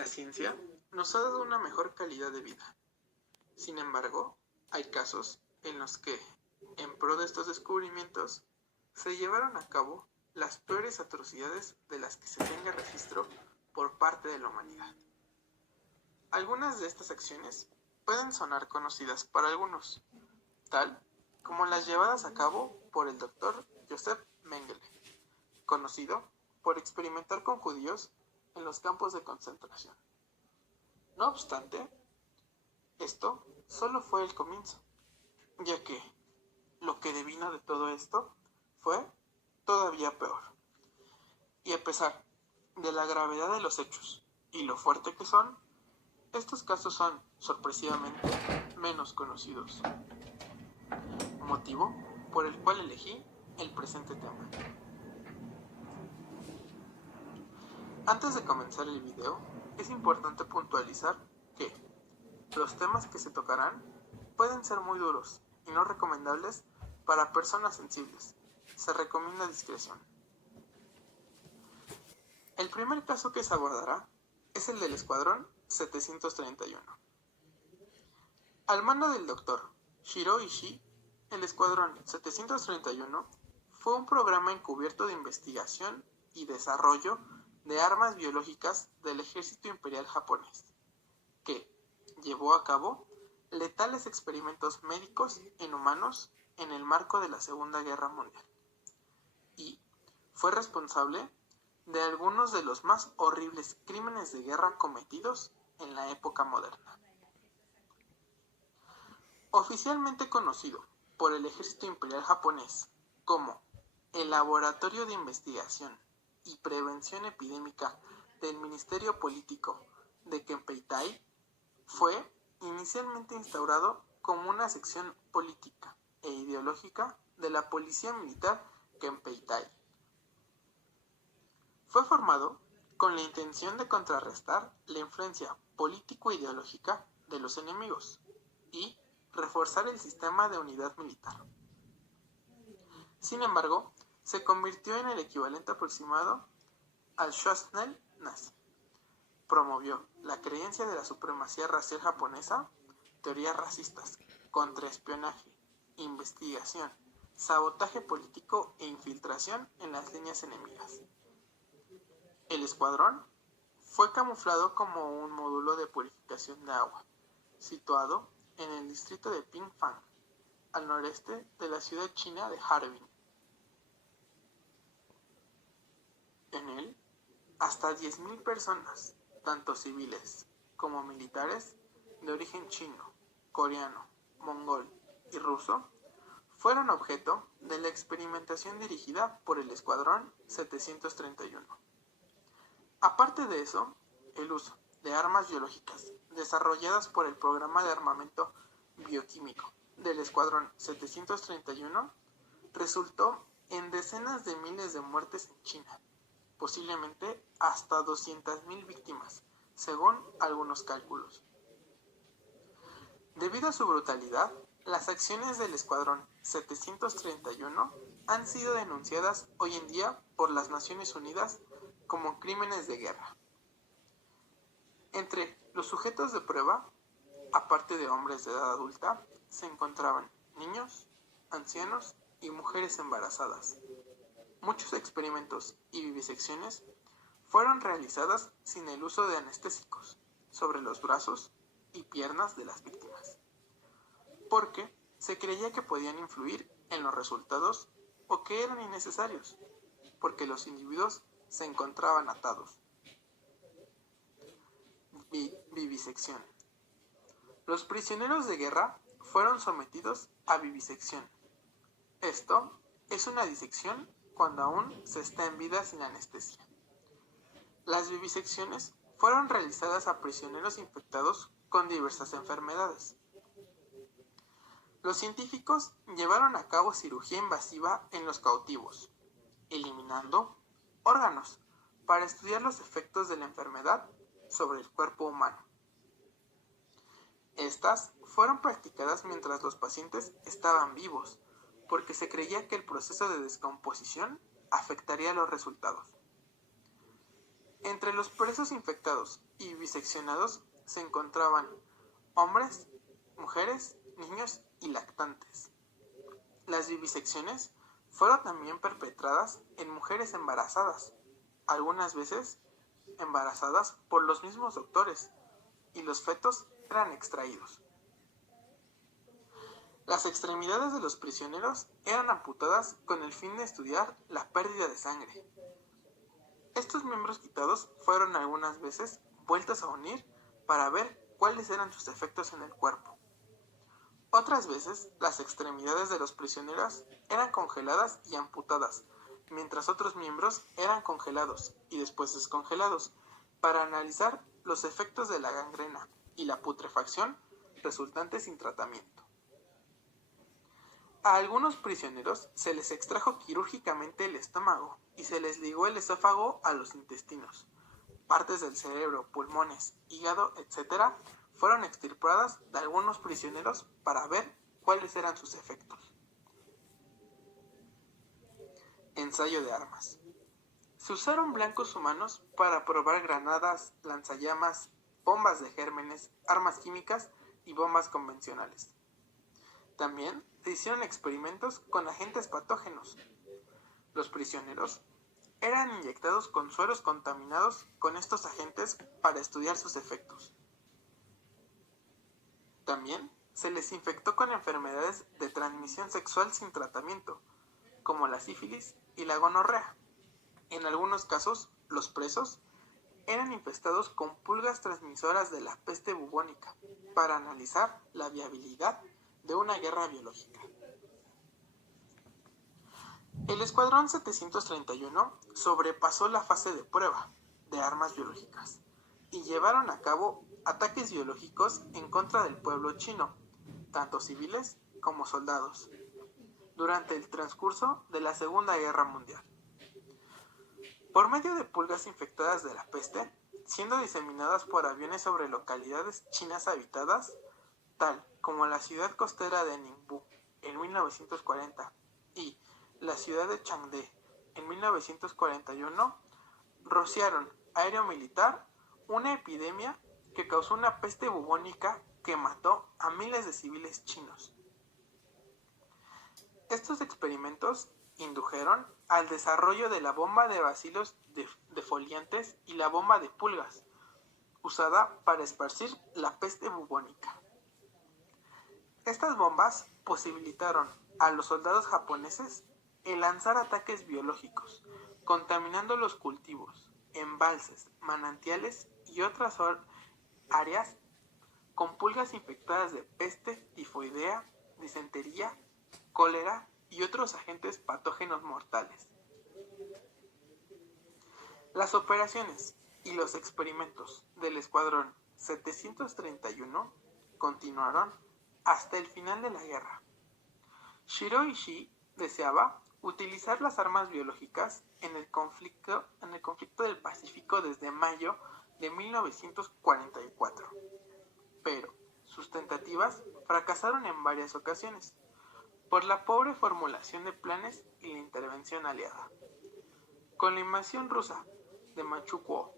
La ciencia nos ha dado una mejor calidad de vida. Sin embargo, hay casos en los que, en pro de estos descubrimientos, se llevaron a cabo las peores atrocidades de las que se tenga registro por parte de la humanidad. Algunas de estas acciones pueden sonar conocidas para algunos, tal como las llevadas a cabo por el Dr. Joseph Mengele, conocido por experimentar con judíos en los campos de concentración. No obstante, esto solo fue el comienzo, ya que lo que devino de todo esto fue todavía peor. Y a pesar de la gravedad de los hechos y lo fuerte que son, estos casos son, sorpresivamente, menos conocidos. Motivo por el cual elegí el presente tema. Antes de comenzar el video, es importante puntualizar que los temas que se tocarán pueden ser muy duros y no recomendables para personas sensibles. Se recomienda discreción. El primer caso que se abordará es el del Escuadrón 731. Al mando del Dr. Shiro Ishii, el Escuadrón 731 fue un programa encubierto de investigación y desarrollo de armas biológicas del ejército imperial japonés, que llevó a cabo letales experimentos médicos en humanos en el marco de la Segunda Guerra Mundial, y fue responsable de algunos de los más horribles crímenes de guerra cometidos en la época moderna. Oficialmente conocido por el ejército imperial japonés como el Laboratorio de Investigación y Prevención Epidémica del Ministerio Político de Kempeitai, fue inicialmente instaurado como una sección política e ideológica de la Policía Militar Kempeitai. Fue formado con la intención de contrarrestar la influencia político-ideológica de los enemigos y reforzar el sistema de unidad militar. Sin embargo, se convirtió en el equivalente aproximado al Schutztrupp nazi. Promovió la creencia de la supremacía racial japonesa, teorías racistas, contraespionaje, investigación, sabotaje político e infiltración en las líneas enemigas. El escuadrón fue camuflado como un módulo de purificación de agua, situado en el distrito de Pingfang, al noreste de la ciudad china de Harbin. En él, hasta 10.000 personas, tanto civiles como militares, de origen chino, coreano, mongol y ruso, fueron objeto de la experimentación dirigida por el Escuadrón 731. Aparte de eso, el uso de armas biológicas desarrolladas por el programa de armamento bioquímico del Escuadrón 731 resultó en decenas de miles de muertes en China, posiblemente hasta 200.000 víctimas, según algunos cálculos. Debido a su brutalidad, las acciones del Escuadrón 731 han sido denunciadas hoy en día por las Naciones Unidas como crímenes de guerra. Entre los sujetos de prueba, aparte de hombres de edad adulta, se encontraban niños, ancianos y mujeres embarazadas. Muchos experimentos y vivisecciones fueron realizadas sin el uso de anestésicos sobre los brazos y piernas de las víctimas, porque se creía que podían influir en los resultados o que eran innecesarios, porque los individuos se encontraban atados. Vivisección. Los prisioneros de guerra fueron sometidos a vivisección. Esto es una disección cuando aún se está en vida sin anestesia. Las vivisecciones fueron realizadas a prisioneros infectados con diversas enfermedades. Los científicos llevaron a cabo cirugía invasiva en los cautivos, eliminando órganos para estudiar los efectos de la enfermedad sobre el cuerpo humano. Estas fueron practicadas mientras los pacientes estaban vivos, porque se creía que el proceso de descomposición afectaría los resultados. Entre los presos infectados y biseccionados se encontraban hombres, mujeres, niños y lactantes. Las vivisecciones fueron también perpetradas en mujeres embarazadas, algunas veces embarazadas por los mismos doctores, y los fetos eran extraídos. Las extremidades de los prisioneros eran amputadas con el fin de estudiar la pérdida de sangre. Estos miembros quitados fueron algunas veces vueltos a unir para ver cuáles eran sus efectos en el cuerpo. Otras veces, las extremidades de los prisioneros eran congeladas y amputadas, mientras otros miembros eran congelados y después descongelados, para analizar los efectos de la gangrena y la putrefacción resultantes sin tratamiento. A algunos prisioneros se les extrajo quirúrgicamente el estómago y se les ligó el esófago a los intestinos. Partes del cerebro, pulmones, hígado, etc. fueron extirpadas de algunos prisioneros para ver cuáles eran sus efectos. Ensayo de armas. Se usaron blancos humanos para probar granadas, lanzallamas, bombas de gérmenes, armas químicas y bombas convencionales. También se hicieron experimentos con agentes patógenos. Los prisioneros eran inyectados con sueros contaminados con estos agentes para estudiar sus efectos. También se les infectó con enfermedades de transmisión sexual sin tratamiento, como la sífilis y la gonorrea. En algunos casos, los presos eran infestados con pulgas transmisoras de la peste bubónica para analizar la viabilidad de una guerra biológica. El Escuadrón 731 sobrepasó la fase de prueba de armas biológicas y llevaron a cabo ataques biológicos en contra del pueblo chino, tanto civiles como soldados, durante el transcurso de la Segunda Guerra Mundial. Por medio de pulgas infectadas de la peste, siendo diseminadas por aviones sobre localidades chinas habitadas, tal como la ciudad costera de Ningbo en 1940 y la ciudad de Changde en 1941, rociaron aéreo militar una epidemia que causó una peste bubónica que mató a miles de civiles chinos. Estos experimentos indujeron al desarrollo de la bomba de bacilos defoliantes y la bomba de pulgas, usada para esparcir la peste bubónica. Estas bombas posibilitaron a los soldados japoneses el lanzar ataques biológicos, contaminando los cultivos, embalses, manantiales y otras áreas con pulgas infectadas de peste tifoidea, disentería, cólera y otros agentes patógenos mortales. Las operaciones y los experimentos del Escuadrón 731 continuaron hasta el final de la guerra. Shiro Ishii deseaba utilizar las armas biológicas en el conflicto del Pacífico desde mayo de 1944, pero sus tentativas fracasaron en varias ocasiones por la pobre formulación de planes y la intervención aliada. Con la invasión rusa de Manchukuo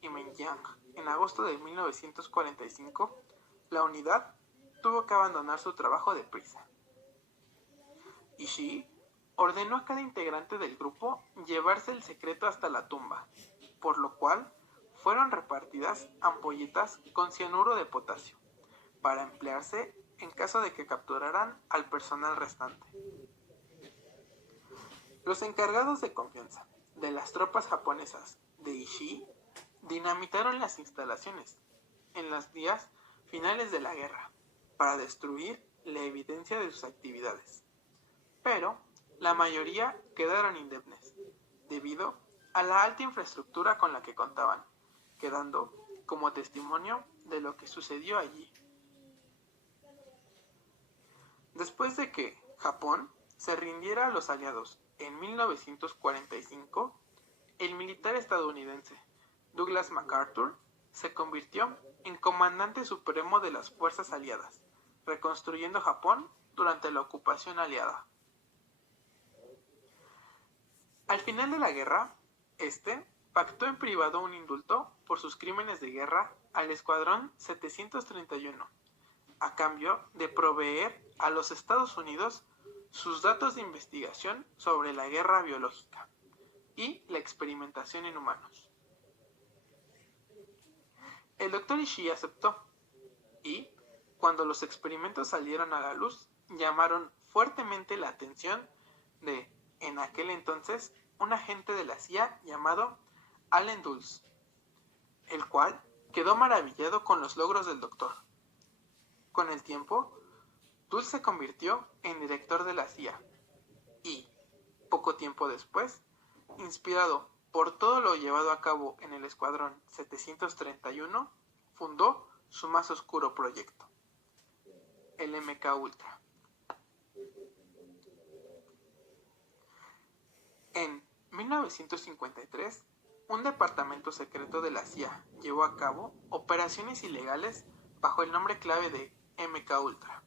y Menjiang en agosto de 1945, la unidad tuvo que abandonar su trabajo deprisa. Ishii ordenó a cada integrante del grupo llevarse el secreto hasta la tumba, por lo cual fueron repartidas ampolletas con cianuro de potasio, para emplearse en caso de que capturaran al personal restante. Los encargados de confianza de las tropas japonesas de Ishii dinamitaron las instalaciones en los días finales de la guerra para destruir la evidencia de sus actividades, pero la mayoría quedaron indemnes debido a la alta infraestructura con la que contaban, quedando como testimonio de lo que sucedió allí. Después de que Japón se rindiera a los aliados en 1945, el militar estadounidense Douglas MacArthur se convirtió en comandante supremo de las fuerzas aliadas, reconstruyendo Japón durante la ocupación aliada. Al final de la guerra, pactó en privado un indulto por sus crímenes de guerra al Escuadrón 731, a cambio de proveer a los Estados Unidos sus datos de investigación sobre la guerra biológica y la experimentación en humanos. El Dr. Ishii aceptó y, cuando los experimentos salieron a la luz, llamaron fuertemente la atención de, en aquel entonces, un agente de la CIA llamado Allen Dulles, el cual quedó maravillado con los logros del doctor. Con el tiempo, Dulles se convirtió en director de la CIA y, poco tiempo después, inspirado por todo lo llevado a cabo en el Escuadrón 731, fundó su más oscuro proyecto, el MK Ultra. En 1953, un departamento secreto de la CIA llevó a cabo operaciones ilegales bajo el nombre clave de MK Ultra.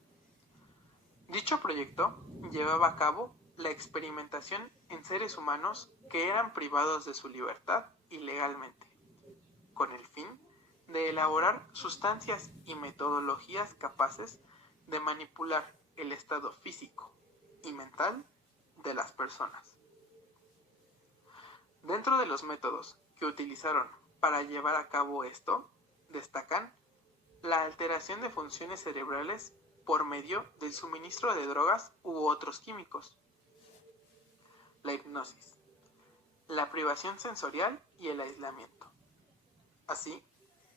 Dicho proyecto llevaba a cabo la experimentación en seres humanos que eran privados de su libertad ilegalmente, con el fin de elaborar sustancias y metodologías capaces de manipular el estado físico y mental de las personas. Dentro de los métodos que utilizaron para llevar a cabo esto, destacan la alteración de funciones cerebrales por medio del suministro de drogas u otros químicos, la hipnosis, la privación sensorial y el aislamiento, así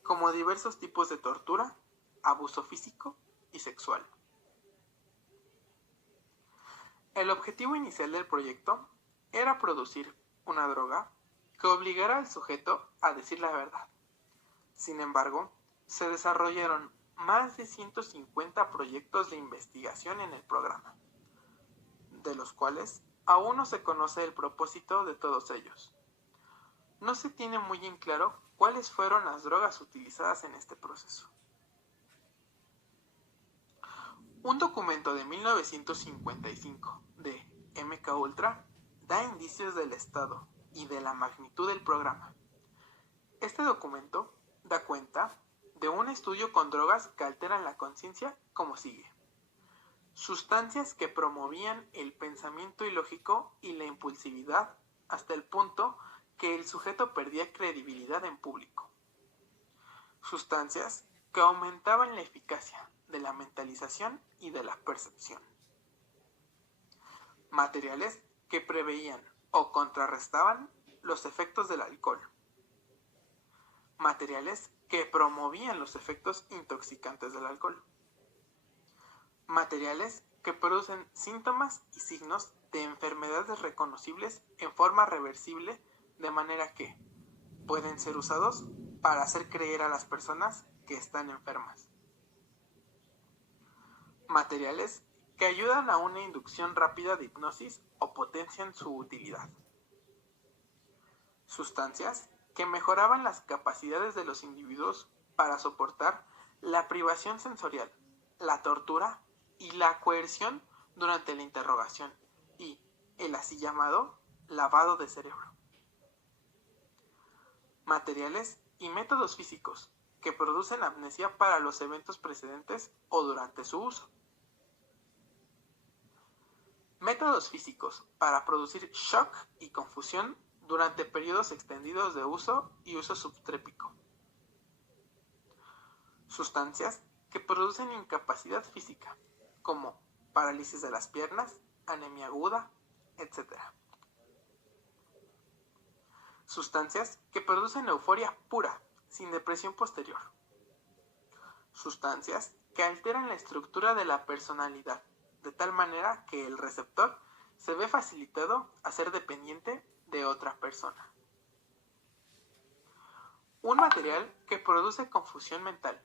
como diversos tipos de tortura, abuso físico y sexual. El objetivo inicial del proyecto era producir una droga que obligara al sujeto a decir la verdad. Sin embargo, se desarrollaron más de 150 proyectos de investigación en el programa, de los cuales aún no se conoce el propósito de todos ellos. No se tiene muy en claro cuáles fueron las drogas utilizadas en este proceso. Un documento de 1955 de MK Ultra da indicios del estado y de la magnitud del programa. Este documento da cuenta de un estudio con drogas que alteran la conciencia como sigue: sustancias que promovían el pensamiento ilógico y la impulsividad hasta el punto que el sujeto perdía credibilidad en público. Sustancias que aumentaban la eficacia de la mentalización y de la percepción. Materiales que preveían o contrarrestaban los efectos del alcohol. Materiales que promovían los efectos intoxicantes del alcohol. Materiales que producen síntomas y signos de enfermedades reconocibles en forma reversible, de manera que pueden ser usados para hacer creer a las personas que están enfermas. Materiales que ayudan a una inducción rápida de hipnosis o potencian su utilidad. Sustancias que mejoraban las capacidades de los individuos para soportar la privación sensorial, la tortura y la coerción durante la interrogación y el así llamado lavado de cerebro. Materiales y métodos físicos que producen amnesia para los eventos precedentes o durante su uso. Métodos físicos para producir shock y confusión durante periodos extendidos de uso y uso subtrépico. Sustancias que producen incapacidad física, como parálisis de las piernas, anemia aguda, etc. Sustancias que producen euforia pura, sin depresión posterior. Sustancias que alteran la estructura de la personalidad, de tal manera que el receptor se ve facilitado a ser dependiente de otra persona. Un material que produce confusión mental,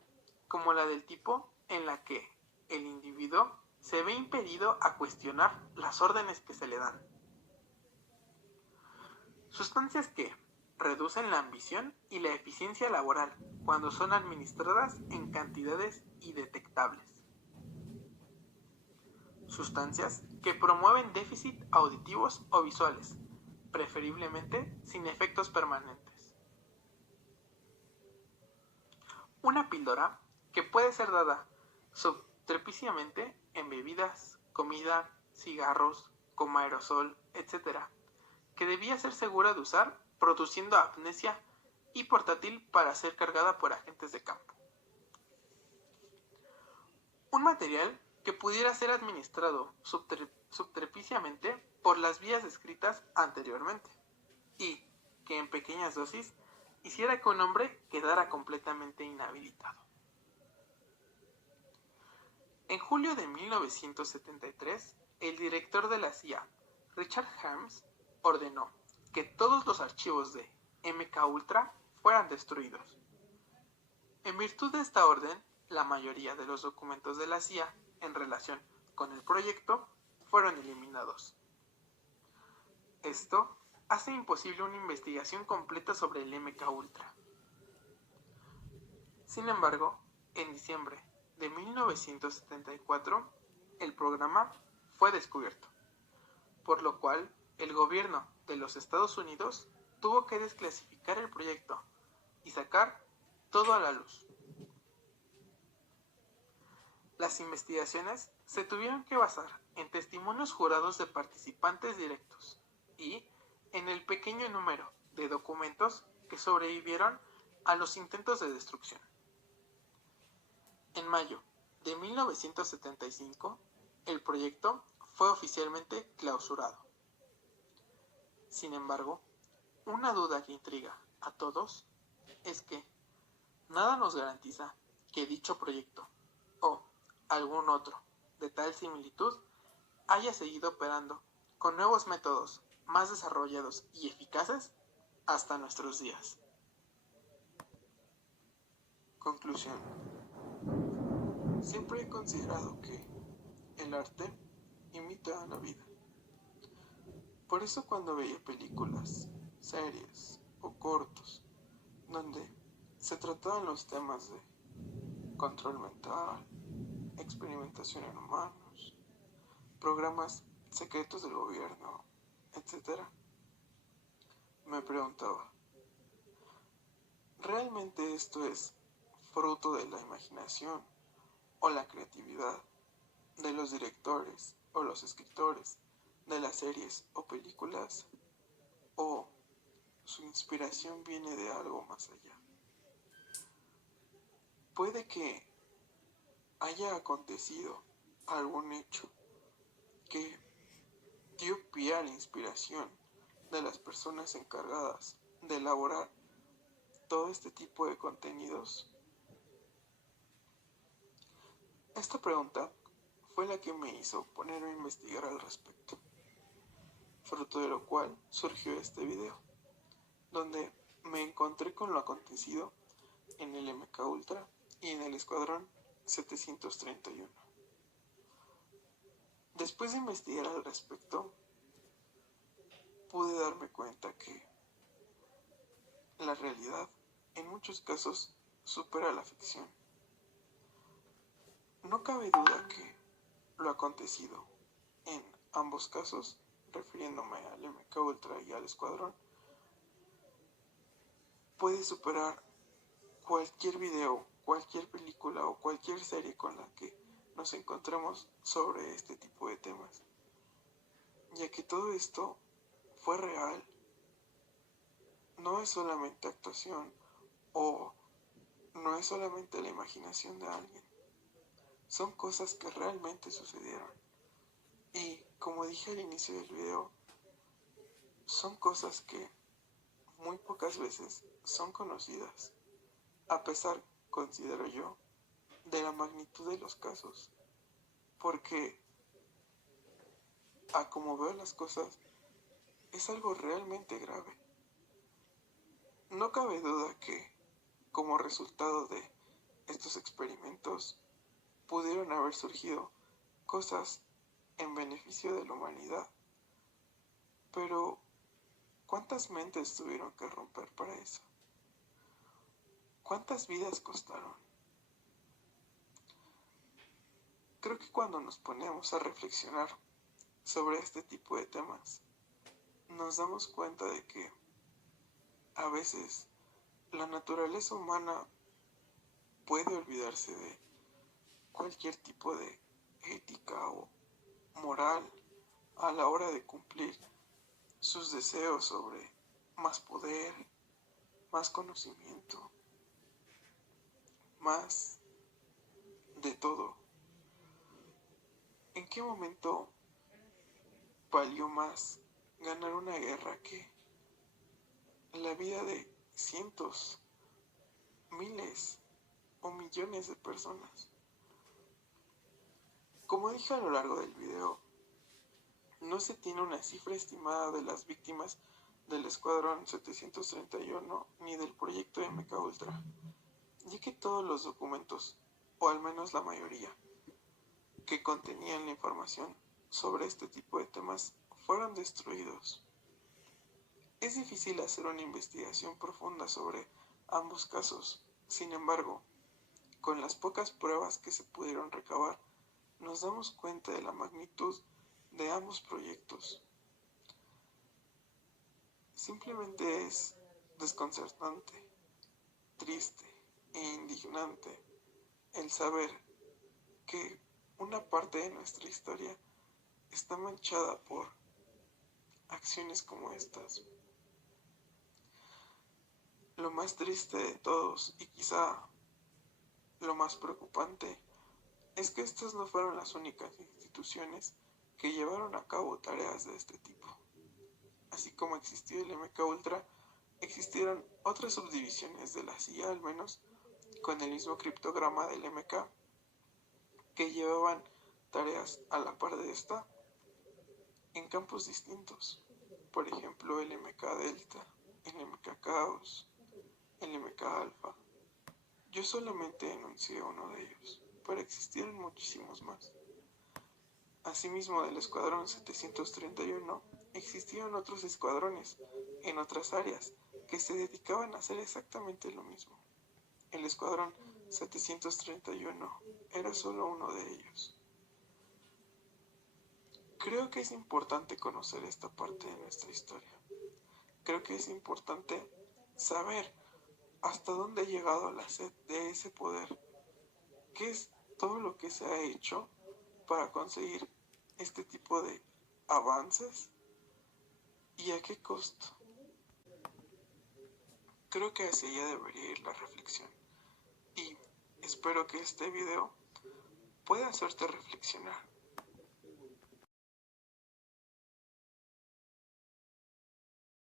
como la del tipo en la que el individuo se ve impedido a cuestionar las órdenes que se le dan. Sustancias que reducen la ambición y la eficiencia laboral cuando son administradas en cantidades indetectables. Sustancias que promueven déficit auditivos o visuales, preferiblemente sin efectos permanentes. una píldora que puede ser dada subtrepiciamente en bebidas, comida, cigarros, como aerosol, etc., que debía ser segura de usar, produciendo amnesia y portátil para ser cargada por agentes de campo. Un material que pudiera ser administrado subtrepiciamente por las vías descritas anteriormente y que en pequeñas dosis hiciera que un hombre quedara completamente inhabilitado. En julio de 1973, el director de la CIA, Richard Helms, ordenó que todos los archivos de MKUltra fueran destruidos. En virtud de esta orden, la mayoría de los documentos de la CIA en relación con el proyecto fueron eliminados. Esto hace imposible una investigación completa sobre el MKUltra. Sin embargo, en diciembre de 1974, el programa fue descubierto, por lo cual el gobierno de los Estados Unidos tuvo que desclasificar el proyecto y sacar todo a la luz. Las investigaciones se tuvieron que basar en testimonios jurados de participantes directos y en el pequeño número de documentos que sobrevivieron a los intentos de destrucción. En mayo de 1975, el proyecto fue oficialmente clausurado. Sin embargo, una duda que intriga a todos es que nada nos garantiza que dicho proyecto o algún otro de tal similitud haya seguido operando con nuevos métodos más desarrollados y eficaces hasta nuestros días. Conclusión. Siempre he considerado que el arte imita a la vida. Por eso cuando veía películas, series o cortos donde se trataban los temas de control mental, experimentación en humanos, programas secretos del gobierno, etc., me preguntaba, ¿realmente esto es fruto de la imaginación o la creatividad de los directores o los escritores de las series o películas? ¿O su inspiración viene de algo más allá? Puede que haya acontecido algún hecho que dio pie a la inspiración de las personas encargadas de elaborar todo este tipo de contenidos. Esta pregunta fue la que me hizo ponerme a investigar al respecto, fruto de lo cual surgió este video, donde me encontré con lo acontecido en el MKUltra y en el Escuadrón 731. Después de investigar al respecto, pude darme cuenta que la realidad en muchos casos supera la ficción. No cabe duda que lo acontecido en ambos casos, refiriéndome al MKUltra y al Escuadrón, puede superar cualquier video, cualquier película o cualquier serie con la que nos encontremos sobre este tipo de temas, ya que todo esto fue real. No es solamente actuación o no es solamente la imaginación de alguien. Son cosas que realmente sucedieron. Y como dije al inicio del video, son cosas que muy pocas veces son conocidas, a pesar, considero yo, de la magnitud de los casos. Porque, a como veo las cosas, es algo realmente grave. No cabe duda que, como resultado de estos experimentos, pudieron haber surgido cosas en beneficio de la humanidad. Pero, ¿cuántas mentes tuvieron que romper para eso? ¿Cuántas vidas costaron? Creo que cuando nos ponemos a reflexionar sobre este tipo de temas, nos damos cuenta de que a veces la naturaleza humana puede olvidarse de cualquier tipo de ética o moral a la hora de cumplir sus deseos sobre más poder, más conocimiento, más de todo. ¿En qué momento valió más ganar una guerra que la vida de cientos, miles o millones de personas? Como dije a lo largo del video, no se tiene una cifra estimada de las víctimas del Escuadrón 731 ni del proyecto MKUltra, ya que todos los documentos, o al menos la mayoría, que contenían la información sobre este tipo de temas fueron destruidos. Es difícil hacer una investigación profunda sobre ambos casos. Sin embargo, con las pocas pruebas que se pudieron recabar, nos damos cuenta de la magnitud de ambos proyectos. Simplemente es desconcertante, triste e indignante el saber que una parte de nuestra historia está manchada por acciones como estas. Lo más triste de todos, y quizá lo más preocupante, es que estas no fueron las únicas instituciones que llevaron a cabo tareas de este tipo. Así como existió el MKUltra, existieron otras subdivisiones de la CIA, al menos con el mismo criptograma del MK, que llevaban tareas a la par de esta en campos distintos. Por ejemplo, el MK Delta, el MK Caos, el MK Alpha. Yo solamente enuncié uno de ellos, pero existieron muchísimos más. Asimismo, del Escuadrón 731 existían otros escuadrones en otras áreas que se dedicaban a hacer exactamente lo mismo. El Escuadrón 731 era solo uno de ellos. Creo que es importante conocer esta parte de nuestra historia. Creo que es importante saber hasta dónde ha llegado la sed de ese poder, qué es todo lo que se ha hecho para conseguir este tipo de avances y a qué costo. Creo que hacia allá debería ir la reflexión y espero que este video pueda hacerte reflexionar